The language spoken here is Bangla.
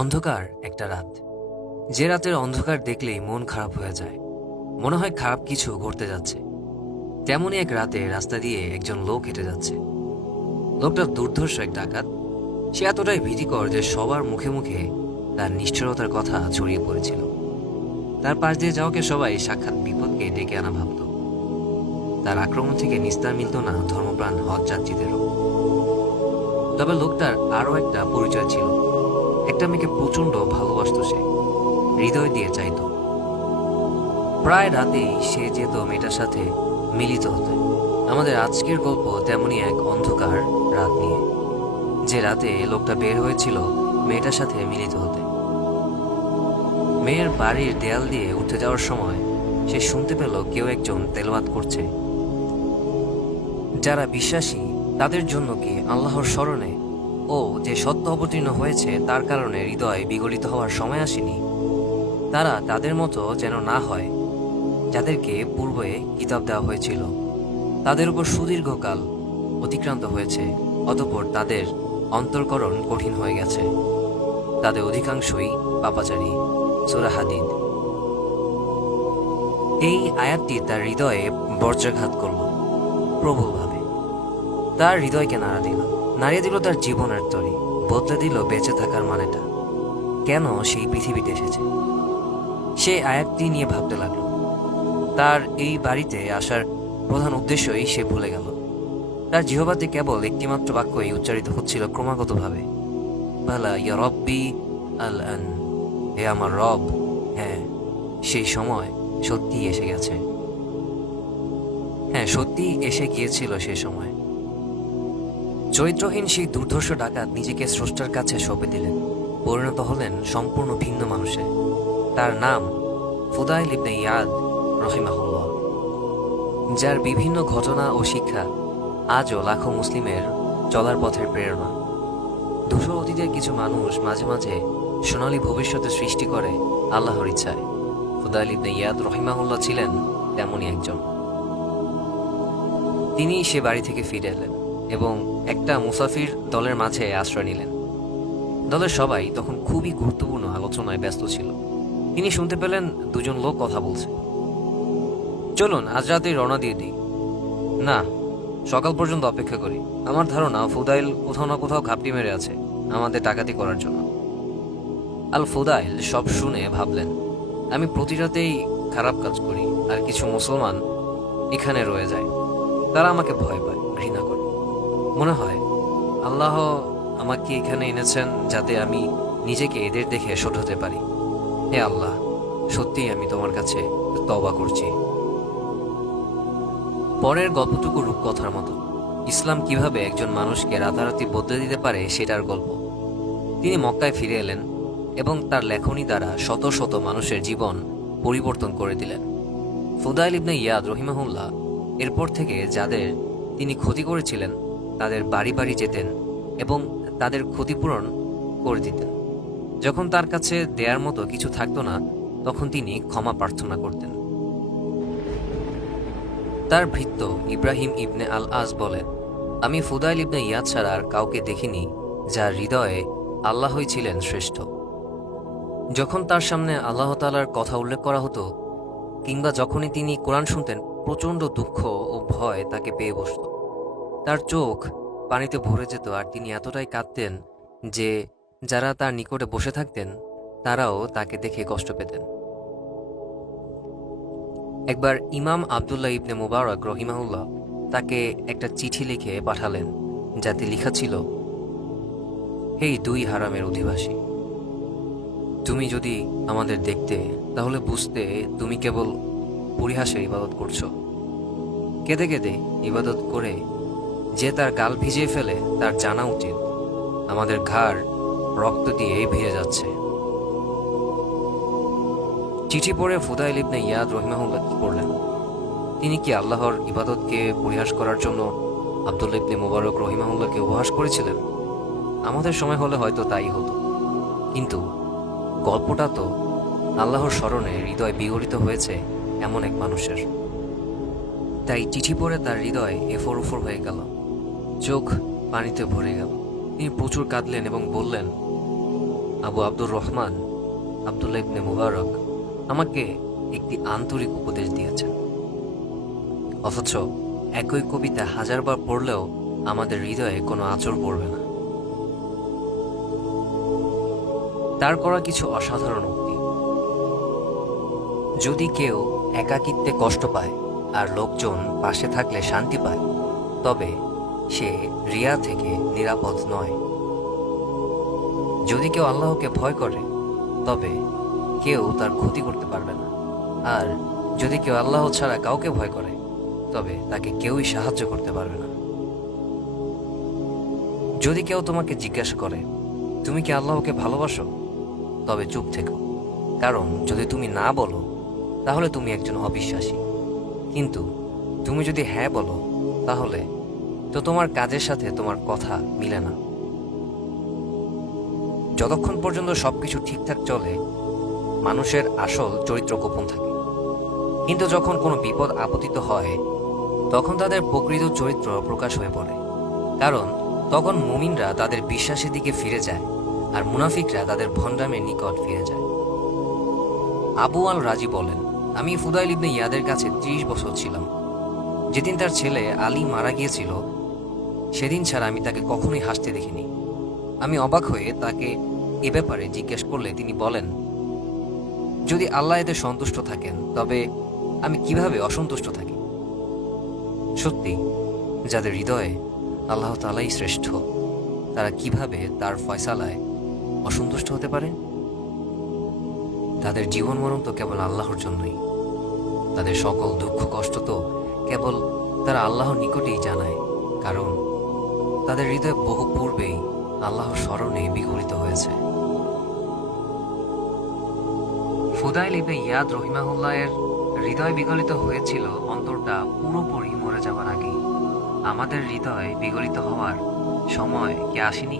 অন্ধকার একটা রাত, যে রাতের অন্ধকার দেখলেই মন খারাপ হয়ে যায়, মনে হয় খারাপ কিছু ঘটতে যাচ্ছে। তেমনই এক রাতে রাস্তা দিয়ে একজন লোক হেঁটে যাচ্ছে। লোকটা দুর্ধর্ষ এক ডাকাত। সে এতটাই ভীতিকর যে সবার মুখে মুখে তার নিষ্ঠুরতার কথা ছড়িয়ে পড়েছিল। তার পাশ দিয়ে যাওয়াকে সবাই সাক্ষাৎ বিপদকে ডেকে আনা ভাবত। তার আক্রমণ থেকে নিস্তার মিলত না ধর্মপ্রাণ হজ যাত্রীদেরও। তবে লোকটার আরও একটা পরিচয় ছিল। একটা মেয়েকে প্রচণ্ড ভালোবাসত সে, হৃদয় দিয়ে চাইত। প্রায় রাতেই সে যেত মেয়েটার সাথে মিলিত হতে। আমাদের আজকের গল্প তেমনই এক অন্ধকার রাত নিয়ে, যে রাতে লোকটা বের হয়েছিল মেয়েটার সাথে মিলিত হতে। মেয়ের বাড়ির দেয়াল দিয়ে উঠে যাওয়ার সময় সে শুনতে পেল কেউ একজন তেলাওয়াত করছে। যারা বিশ্বাসী তাদের জন্য কি আল্লাহর স্মরণে ও যে সত্য অবতীর্ণ হয়েছে তার কারণে হৃদয় বিগলিত হওয়ার সময় আসেনি? তারা তাদের মতো যেন না হয় যাদেরকে পূর্বে কিতাব দেওয়া হয়েছিল। তাদের উপর সুদীর্ঘকাল অতিক্রান্ত হয়েছে, অতঃপর তাদের অন্তর্করণ কঠিন হয়ে গেছে। তাদের অধিকাংশই পাপাচারী। সূরা হাদিদ। এই আয়াতটি তার হৃদয়ে বজ্রাঘাত করল প্রবলভাবে। তার হৃদয়কে নাড়িয়ে দিল তার জীবনের তরি, বদলে দিল বেঁচে থাকার মানেটা। কেন সেই পৃথিবীতে এসেছে সে আয়াতটি নিয়ে ভাবতে লাগলো। তার এই বাড়িতে আসার প্রধান উদ্দেশ্যই সে ভুলে গেল। তার জিহ্বাতে কেবল একটিমাত্র বাক্যই উচ্চারিত হচ্ছিল ক্রমাগতভাবে, ভালা ইয়া রব্বি আল আন, হে আমার রব। হ্যাঁ, সেই সময় সত্যিই এসে গেছে। হ্যাঁ, সত্যিই এসে গিয়েছিল সে সময়। চরিত্রহীন সেই দুর্ধর্ষ ডাকাত নিজেকে স্রষ্টার কাছে সঁপে দিলেন, পরিণত হলেন সম্পূর্ণ ভিন্ন মানুষে। তার নাম ফুদাইল ইবনে ইয়াদ রহিমাহুল্লাহ, যার বিভিন্ন ঘটনা ও শিক্ষা আজও লাখো মুসলিমের চলার পথের প্রেরণা। ধূসর অতীতের কিছু মানুষ মাঝে মাঝে সোনালী ভবিষ্যতে সৃষ্টি করে আল্লাহর ইচ্ছায়। ফুদাইল ইবনে ইয়াদ রহিমাহুল্লাহ ছিলেন তেমনই একজন। তিনি সে বাড়ি থেকে ফিরে এলেন এবং একটা মুসাফির দলের মাঝে আশ্রয় নিলেন। দলের সবাই তখন খুবই গুরুত্বপূর্ণ আলোচনায় ব্যস্ত ছিল। তিনি শুনতে পেলেন দুজন লোক কথা বলছে। চলুন আজ রাতেই রওনা দিয়ে দিই। না, সকাল পর্যন্ত অপেক্ষা করি। আমার ধারণা ফুদাইল কোথাও না কোথাও ঘাপটি মেরে আছে আমাদের ডাকাতি করার জন্য। আল ফুদাইল সব শুনে ভাবলেন, আমি প্রতি রাতেই খারাপ কাজ করি, আর কিছু মুসলমান এখানে রয়ে যায়। তারা আমাকে ভয় পায়, ঘৃণা করে। মনে হয় আল্লাহ আমাকে এখানে এনেছেন যাতে আমি নিজেকে এদের দেখে ছোট হতে পারি। হে আল্লাহ, সত্যিই আমি তোমার কাছে তওবা করছি। পরের গল্পটুকু রূপকথার মতো। ইসলাম কিভাবে একজন মানুষকে রাতারাতি বদলে দিতে পারে সেটার গল্প। তিনি মক্কায় ফিরে এলেন এবং তার লেখনী দ্বারা শত শত মানুষের জীবন পরিবর্তন করে দিলেন। ফুদাইল ইবনে ইয়াদ রহিমাহুল্লাহ এরপর থেকে যাদের তিনি ক্ষতি করেছিলেন তাদের বাড়ি বাড়ি যেতেন এবং তাদের ক্ষতিপূরণ করে দিতেন। যখন তার কাছে দেয়ার মতো কিছু থাকতো না, তখন তিনি ক্ষমা প্রার্থনা করতেন। তার ভৃত্য ইব্রাহিম ইবনে আল আজ বলেন, আমি ফুদাইল ইবনে ইয়াদ ছাড়া আর কাউকে দেখিনি যার হৃদয়ে আল্লাহই ছিলেন শ্রেষ্ঠ। যখন তার সামনে আল্লাহ তাআলার কথা উল্লেখ করা হতো কিংবা যখনই তিনি কোরআন শুনতেন, প্রচণ্ড দুঃখ ও ভয় তাকে পেয়ে বসত। তার চোখ পানিতে ভরে যেত আর তিনি এতটাই কাঁদতেন যে যারা তার নিকটে বসে থাকতেন তারাও তাকে দেখে কষ্ট পেতেন। একবার ইমাম আবদুল্লাহ ইবনে মুবারক রহিমাহুল্লাহ তাকে একটা চিঠি লিখে পাঠালেন, যাতে লেখা ছিল, হেই দুই হারামের অধিবাসী, তুমি যদি আমাদের দেখতে তাহলে বুঝতে তুমি কেবল পরিহাসের ইবাদত করছো। কেঁদে কেঁদে ইবাদত করে যে তার গাল ভিজিয়ে ফেলে তার জানা উচিত আমাদের ঘাড় রক্ত দিয়ে ভিজে যাচ্ছে। চিঠি পড়ে ফুদাইল ইবনে ইয়াদ রহিমাহুল্লাহ কি করলেন? তিনি কি আল্লাহর ইবাদতকে পরিহাস করার জন্য আবদুল্লাহ ইবনে মুবারক রহিমাহুল্লাহকে উপহাস করেছিলেন? আমাদের সময় হলে হয়তো তাই হতো, কিন্তু গল্পটা তো আল্লাহর স্মরণে হৃদয় বিগলিত হয়েছে এমন এক মানুষের। তাই চিঠি পড়ে তার হৃদয় এফর উফর হয়ে গেল, চোখ পানিতে ভরে গেল। তিনি প্রচুর কাঁদলেন এবং বললেন, আবু আব্দুর রহমান আব্দুল্লাহ ইবনে মুবারক আমাকে একটি আন্তরিক উপদেশ দিয়েছেন, অথচ একই কবিতা হাজারবার পড়লেও আমাদের হৃদয়ে কোনো আঁচড় পড়বে না। তার করা কিছু অসাধারণ উক্তি। যদি কেউ একাকিত্বে কষ্ট পায় আর লোকজন পাশে থাকলে শান্তি পায়, তবে সে রিয়া থেকে নিরাপদ নয়। যদি কেউ আল্লাহকে ভয় করে, তবে কেউ তার ক্ষতি করতে পারবে না। আর যদি কেউ আল্লাহ ছাড়া কাউকে ভয় করে, তবে তাকে কেউই সাহায্য করতে পারবে না। যদি কেউ তোমাকে জিজ্ঞাসা করে, তুমি কি আল্লাহকে ভালোবাসো, তবে চুপ থেকো, কারণ যদি তুমি না বলো তাহলে তুমি একজন অবিশ্বাসী। কিন্তু তুমি যদি হ্যাঁ বলো, তাহলে তো তোমার কাজের সাথে তোমার কথা মিলে না। যতক্ষণ পর্যন্ত সবকিছু ঠিকঠাক চলে, মানুষের আসল চরিত্র গোপন থাকে। কিন্তু যখন কোনো বিপদ আপতিত হয়, তখন তাদের প্রকৃত চরিত্র প্রকাশ হয়ে পড়ে। কারণ তখন মুমিনরা তাদের বিশ্বাসের দিকে ফিরে যায়, আর মুনাফিকরা তাদের ভণ্ডামের নিকট ফিরে যায়। আবু আল রাজি বলেন, আমি ফুদাইল ইবনে ইয়াদের কাছে 30 বছর ছিলাম। যেদিন তার ছেলে আলী মারা গিয়েছিল, সেদিন ছাড়া আমি তাকে কখনোই হাসতে দেখিনি। আমি অবাক হয়ে তাকে এ ব্যাপারে জিজ্ঞেস করলে তিনি বলেন, যদি আল্লাহ এতে সন্তুষ্ট থাকেন, তবে আমি কিভাবে অসন্তুষ্ট থাকি? সত্যি, যাদের হৃদয়ে আল্লাহ তাআলাই শ্রেষ্ঠ, তারা কিভাবে তার ফয়সালায় অসন্তুষ্ট হতে পারে? তাদের জীবন মরণ তো কেবল আল্লাহর জন্যই। তাদের সকল দুঃখ কষ্ট তো কেবল তারা আল্লাহর নিকটেই জানায়, কারণ তাদের হৃদয় বহু পূর্বেই আল্লাহর স্মরণে বিগলিত হয়েছে। ফুদাইল ইবনে ইয়াদ রহিমাহুল্লাহের হৃদয় বিগলিত হয়েছিল অন্তরটা পুরোপুরি মরে যাওয়ার আগেই। আমাদের হৃদয় বিগলিত হওয়ার সময় কি আসেনি?